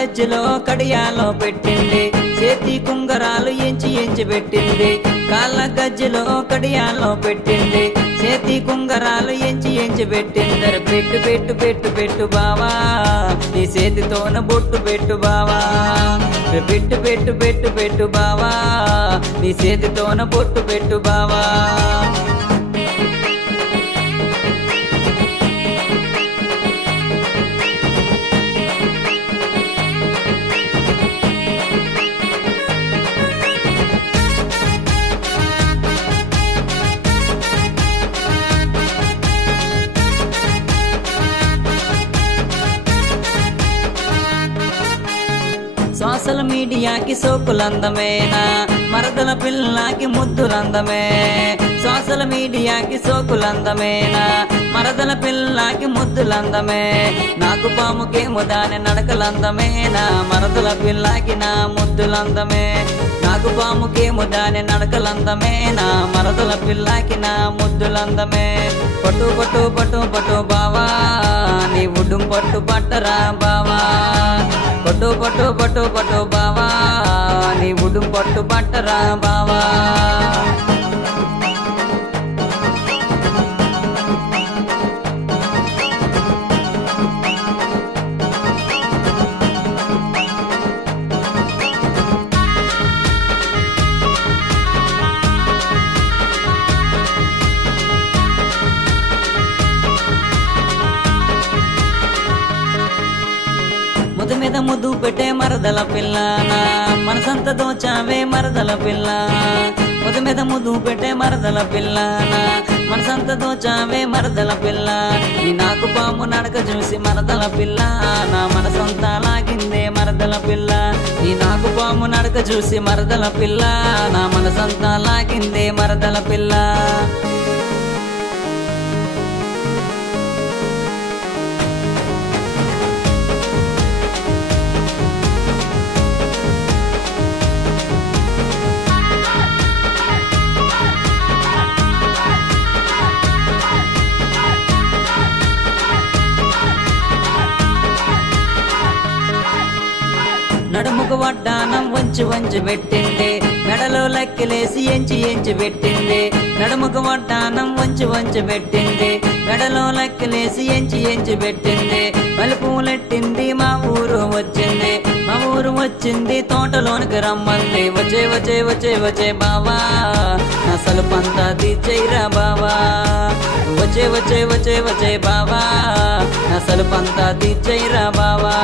గజ్జలో కడియాలో పెట్టింది, చేతి కుంగరాలు ఎంచి పెట్టింది. కాళ్ళ గజ్జలో కడియాలో పెట్టింది, చేతి కుంగరాలు ఎంచి పెట్టింది. పెట్టు పెట్టు పెట్టు పెట్టు బావా, నీ చేతితోన బొట్టు పెట్టు బావా. పెట్టు పెట్టు పెట్టు పెట్టు బావా, నీ చేతితోన బొట్టు పెట్టు బావా. సోషల్ మీడియాకి సోకులందమేనా, మరదల పిల్లకి ముద్దులందమే. సోషల్ మీడియాకి సోకులందమేనా, మరదల పిల్లకి ముద్దులందమే. నాకు పాముకేమో దాని నడకలందమేనా, మరదల పిల్లకి నా ముద్దులందమే. నాకు పాముకేమో దాని నడకలందమేనా, మరదల పిల్లకి నా ముద్దులందమే. పట్టు పట్టు పట్టు పట్టు బావా, నీ ఉడ్డుం పట్టు పట్టరా బావా. పట్టు పట్టు పట్టు పట్టు బావా, నీ ఉడ్డుం పట్టు పట్టరా బావా. ముద్దు మీద ముద్దు పెట్టే మరదల పిల్ల, నా మనసంత దోచావే మరదల పిల్ల. ముద్దు మీద ముద్దు పెట్టే మరదల పిల్ల, నా మనసంత దోచావే మరదల పిల్ల. నీ నాకు పాము నడక చూసి మరదల పిల్ల, నా మనసంతా లాగిందే మరదల పిల్ల. నీ నాకు పాము నడక చూసి మరదల పిల్ల, నా మనసంతా లాగిందే మరదల పిల్ల. నడుముకు వడ్డానం వంచి పెట్టింది, మెడలో లెక్కలేసి ఎంచి పెట్టింది. నడుముకు వడ్డానం వంచి పెట్టింది, మెడలో లెక్కలేసి ఎంచి పెట్టింది. మలుపులెట్టింది మా ఊరు వచ్చింది, మా ఊరు వచ్చింది తోటలోనికి రమ్మంది. వచ్చే వచ్చే వచ్చే వచ్చే బావా, అసలు పంతా తీర్చేరా బావా. వచ్చే వచ్చే వచ్చే వచ్చే బావా, అసలు పంతా తీర్చేరా బావా.